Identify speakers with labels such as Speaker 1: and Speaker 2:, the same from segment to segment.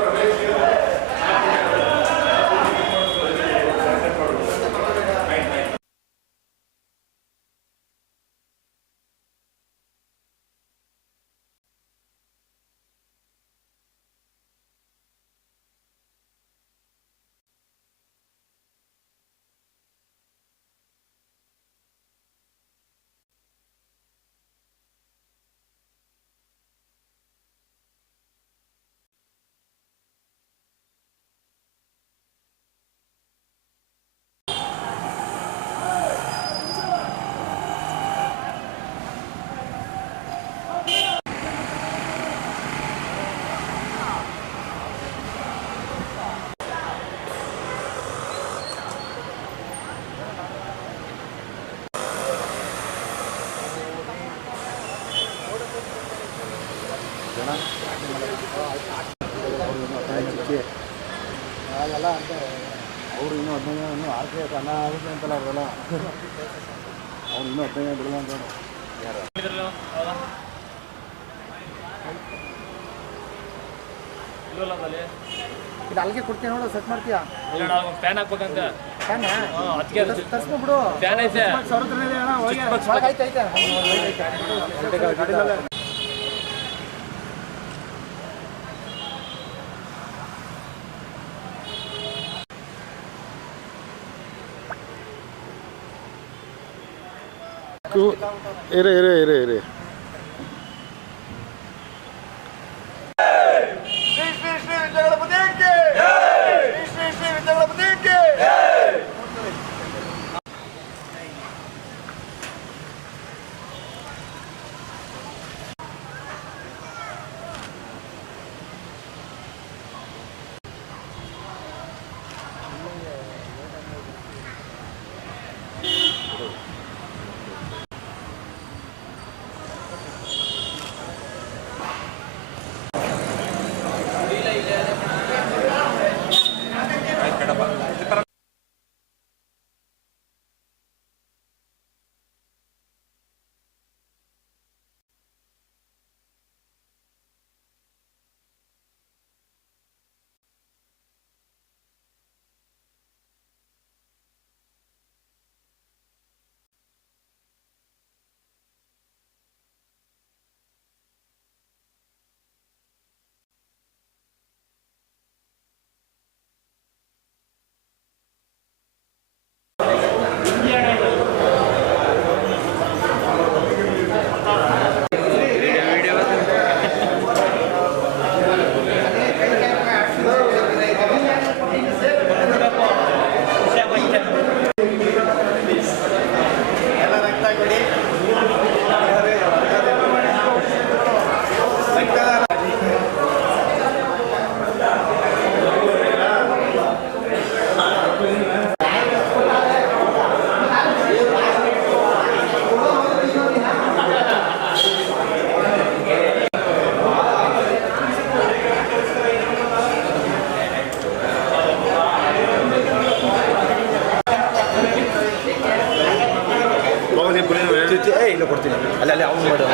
Speaker 1: Torres. ಆಗಲ್ಲ ಅಂತ ಅವ್ರು ಇನ್ನೂ ಹದಿನೈದು ಇನ್ನೂ ಆರ್ಕೆ ಅನ್ನ ಆಗುತ್ತೆ ಅಂತಲ್ಲ ಅವರೆಲ್ಲ. ಅವ್ರು ಇನ್ನೂ ಹದಿನೈದು ಬಿಡುವ ಅಂತ ಇದು ಅಲ್ಲಿಗೆ ಕೊಡ್ತೀನಿ ನೋಡು ಸೆಟ್ ಮಾಡ್ತೀಯಾ?
Speaker 2: ಫ್ಯಾನ್ ಹಾಕ್ಬೇಕಂತ.
Speaker 1: ಫ್ಯಾನ್
Speaker 2: ಅದಕ್ಕೆ
Speaker 1: ತರ್ಸ್ಕೊಂಡ್ಬಿಡು
Speaker 2: ಫ್ಯಾನ್ ಐತೆ.
Speaker 1: ಸಾವಿರ ಅಣ್ಣ ಒಳಗೆ ಒಳಗೆ ಐತೆ ಐತೆ
Speaker 3: ರೀತಿ ಏ
Speaker 1: ಇಲ್ಲ ಕೊಡ್ತೀನಿ. ಅಲ್ಲ ಅಲ್ಲಿ ಅವ್ನು ಮಾಡು.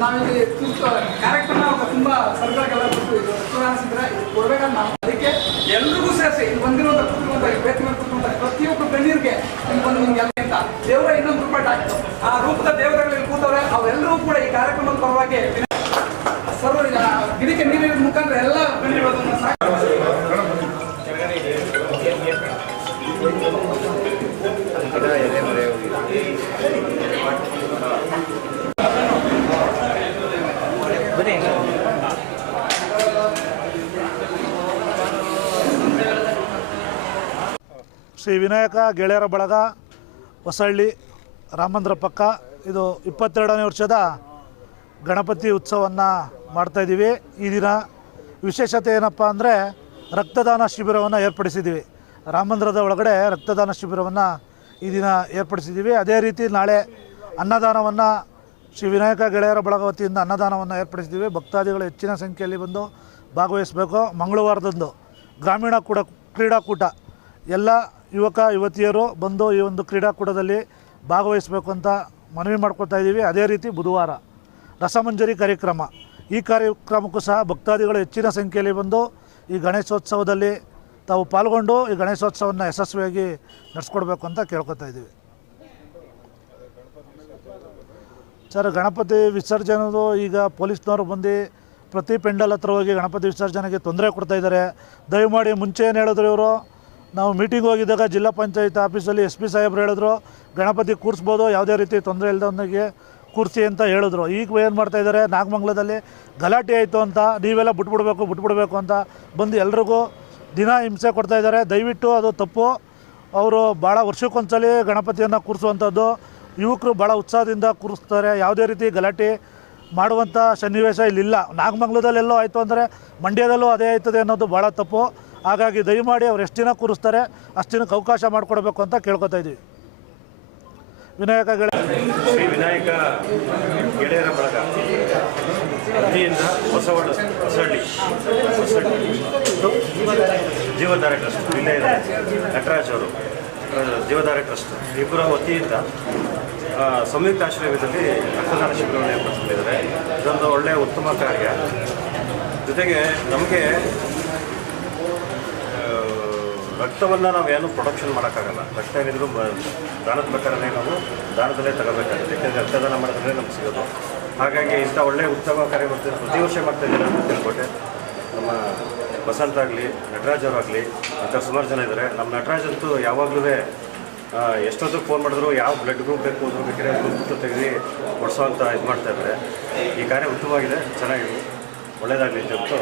Speaker 4: ನಾವಿಲ್ಲಿ ಕಾರ್ಯಕ್ರಮ ತುಂಬ ಸರ್ಕಾರಕ್ಕೆಲ್ಲ ಕೊಟ್ಟು ಕೊಡಬೇಕಂತ ನಾವು ಪರವಾಗಿ ನೀರಿನ ಮುಖಾಂತರ ಎಲ್ಲ
Speaker 5: ಶ್ರೀ ವಿನಾಯಕ ಗೆಳೆಯರ ಬಳಗ ಹೊಸಳ್ಳಿ ರಾಮಂದ್ರ ಪಕ್ಕ ಇದು ಇಪ್ಪತ್ತೆರಡನೇ ವರ್ಷದ ಗಣಪತಿ ಉತ್ಸವವನ್ನು ಮಾಡ್ತಾಯಿದ್ದೀವಿ ಈ ದಿನ ವಿಶೇಷತೆ ಏನಪ್ಪ ಅಂದರೆ ರಕ್ತದಾನ ಶಿಬಿರವನ್ನು ಏರ್ಪಡಿಸಿದ್ದೀವಿ. ರಾಮಮಂದಿರದ ಒಳಗಡೆ ರಕ್ತದಾನ ಶಿಬಿರವನ್ನು ಈ ದಿನ ಏರ್ಪಡಿಸಿದ್ದೀವಿ. ಅದೇ ರೀತಿ ನಾಳೆ ಅನ್ನದಾನವನ್ನು ಶ್ರೀ ವಿನಾಯಕ ಗೆಳೆಯರ ಬಳಗ ವತಿಯಿಂದ ಅನ್ನದಾನವನ್ನು ಏರ್ಪಡಿಸಿದ್ದೀವಿ. ಭಕ್ತಾದಿಗಳು ಹೆಚ್ಚಿನ ಸಂಖ್ಯೆಯಲ್ಲಿ ಬಂದು ಭಾಗವಹಿಸಬೇಕು. ಮಂಗಳವಾರದಂದು ಗ್ರಾಮೀಣ ಕೂಡ ಕ್ರೀಡಾಕೂಟ ಎಲ್ಲ ಯುವಕ, ಯುವತಿಯರು ಬಂದು ಈ ಒಂದು ಕ್ರೀಡಾಕೂಟದಲ್ಲಿ ಭಾಗವಹಿಸಬೇಕು ಅಂತ ಮನವಿ ಮಾಡ್ಕೊತಾ ಇದ್ದೀವಿ. ಅದೇ ರೀತಿ ಬುಧವಾರ ರಸಮಂಜರಿ ಕಾರ್ಯಕ್ರಮ. ಈ ಕಾರ್ಯಕ್ರಮಕ್ಕೂ ಸಹ ಭಕ್ತಾದಿಗಳು ಹೆಚ್ಚಿನ ಸಂಖ್ಯೆಯಲ್ಲಿ ಬಂದು ಈ ಗಣೇಶೋತ್ಸವದಲ್ಲಿ ತಾವು ಪಾಲ್ಗೊಂಡು ಈ ಗಣೇಶೋತ್ಸವವನ್ನು ಯಶಸ್ವಿಯಾಗಿ ನಡೆಸ್ಕೊಡ್ಬೇಕು ಅಂತ ಕೇಳ್ಕೊತಾ ಇದ್ದೀವಿ. ಸರ್, ಗಣಪತಿ ವಿಸರ್ಜನೆದು ಈಗ ಪೊಲೀಸ್ನವರು ಬಂದು ಪ್ರತಿ ಪೆಂಡಲ್ ಹತ್ರ ಹೋಗಿ ಗಣಪತಿ ವಿಸರ್ಜನೆಗೆ ತೊಂದರೆ ಕೊಡ್ತಾ ಇದ್ದಾರೆ. ದಯಮಾಡಿ ಮುಂಚೆ ಏನು ಹೇಳಿದ್ರು ಇವರು? ನಾವು ಮೀಟಿಂಗ್ ಹೋಗಿದ್ದಾಗ ಜಿಲ್ಲಾ ಪಂಚಾಯತ್ ಆಫೀಸಲ್ಲಿ ಎಸ್ ಪಿ ಸಾಹೇಬ್ರು ಹೇಳಿದ್ರು, ಗಣಪತಿ ಕೂರಿಸ್ಬೋದು, ಯಾವುದೇ ರೀತಿ ತೊಂದರೆ ಇಲ್ಲದವನಿಗೆ ಕೂರಿಸಿ ಅಂತ ಹೇಳಿದ್ರು. ಈಗ ಏನು ಮಾಡ್ತಾ ಇದ್ದಾರೆ? ನಾಗಮಂಗಲದಲ್ಲಿ ಗಲಾಟೆ ಆಯಿತು ಅಂತ ನೀವೆಲ್ಲ ಬಿಟ್ಬಿಡ್ಬೇಕು ಬಿಟ್ಬಿಡ್ಬೇಕು ಅಂತ ಬಂದು ಎಲ್ರಿಗೂ ದಿನ ಹಿಂಸೆ ಕೊಡ್ತಾ ಇದ್ದಾರೆ. ದಯವಿಟ್ಟು ಅದು ತಪ್ಪು. ಅವರು ಭಾಳ ವರ್ಷಕ್ಕೊಂದ್ಸಲಿ ಗಣಪತಿಯನ್ನು ಕೂರಿಸುವಂಥದ್ದು. ಯುವಕರು ಭಾಳ ಉತ್ಸಾಹದಿಂದ ಕೂರಿಸ್ತಾರೆ. ಯಾವುದೇ ರೀತಿ ಗಲಾಟೆ ಮಾಡುವಂಥ ಸನ್ನಿವೇಶ ಇಲ್ಲಿಲ್ಲ. ನಾಗಮಂಗ್ಲದಲ್ಲೆಲ್ಲೋ ಆಯಿತು ಅಂದರೆ ಮಂಡ್ಯದಲ್ಲೂ ಅದೇ ಆಯ್ತದೆ ಅನ್ನೋದು ಭಾಳ ತಪ್ಪು. ಹಾಗಾಗಿ ದಯಮಾಡಿ ಅವ್ರು ಎಷ್ಟು ದಿನ ಕೂರಿಸ್ತಾರೆ, ಅಷ್ಟು ದಿನಕ್ಕೆ ಅವಕಾಶ ಮಾಡಿಕೊಡ್ಬೇಕು ಅಂತ ಕೇಳ್ಕೊತಾ ಇದ್ದೀವಿ. ವಿನಾಯಕ ಗೆಳೆ
Speaker 6: ಶ್ರೀ ವಿನಾಯಕ ಗೆಳೆಯರ ಬಳಗ. ವತಿಯಿಂದ ಹೊಸವಳ್ಳ ಹೊಸಳ್ಳಿ ಹೊಸಳ್ಳಿ ಜೀವಧಾರೆ ಟ್ರಸ್ಟ್ ವಿನಯದ ನಟರಾಜ್ ಅವರು ಜೀವಧಾರ ಟ್ರಸ್ಟ್. ಇಬ್ಬರ ವತಿಯಿಂದ ಸಂಯುಕ್ತ ಆಶ್ರಯದಲ್ಲಿ ರಕ್ತದಾನ ಶಿಬಿರವನ್ನು ಏರ್ಪಡಿಸ್ತಿದ್ದಾರೆ ಇದೊಂದು ಒಳ್ಳೆಯ ಉತ್ತಮ ಕಾರ್ಯ. ಜೊತೆಗೆ ನಮಗೆ ರಕ್ತವನ್ನು ನಾವೇನು ಪ್ರೊಡಕ್ಷನ್ ಮಾಡೋಕ್ಕಾಗಲ್ಲ. ರಕ್ತ ಏನಿದ್ರು ದಾನದ ಪ್ರಕಾರನೇ ನಾವು ದಾನದಲ್ಲೇ ತಗೋಬೇಕಾಗುತ್ತೆ. ಯಾಕೆಂದರೆ ರಕ್ತದಾನ ಮಾಡಿದ್ರೆ ನಮ್ಗೆ ಸಿಗೋದು. ಹಾಗಾಗಿ ಇಂಥ ಒಳ್ಳೆಯ ಉತ್ತಮ ಕಾರ್ಯ ಮಾಡ್ತಾರೆ ಪ್ರತಿ ವರ್ಷ ಮಾಡ್ತಾ ಇದ್ದಾರೆ ಅಂತ ತಿಳ್ಕೊಂಡೆ ನಮ್ಮ ವಸಂತ ಆಗಲಿ, ನಟರಾಜ್ ಇಂಥ ಸುಮಾರು ಜನ ಇದ್ದಾರೆ. ನಮ್ಮ ನಟರಾಜ್ ಅಂತೂ ಯಾವಾಗಲೂ ಎಷ್ಟೊತ್ತಿಗೆ ಫೋನ್ ಮಾಡಿದ್ರು, ಯಾವ ಬ್ಲಡ್ ಗ್ರೂಪ್ ಬೇಕು ಅದ್ರ ಬೇಕಾದ್ರೆ ಗ್ರೂಪ್ ತೆಗೆದು ಅಂತ ಇದು ಮಾಡ್ತಾ ಇದ್ದಾರೆ. ಈ ಕಾರ್ಯ ಉತ್ತಮವಾಗಿದೆ, ಚೆನ್ನಾಗಿದೆ. ಒಳ್ಳೆಯದಾಗಲಿ ಅಂತ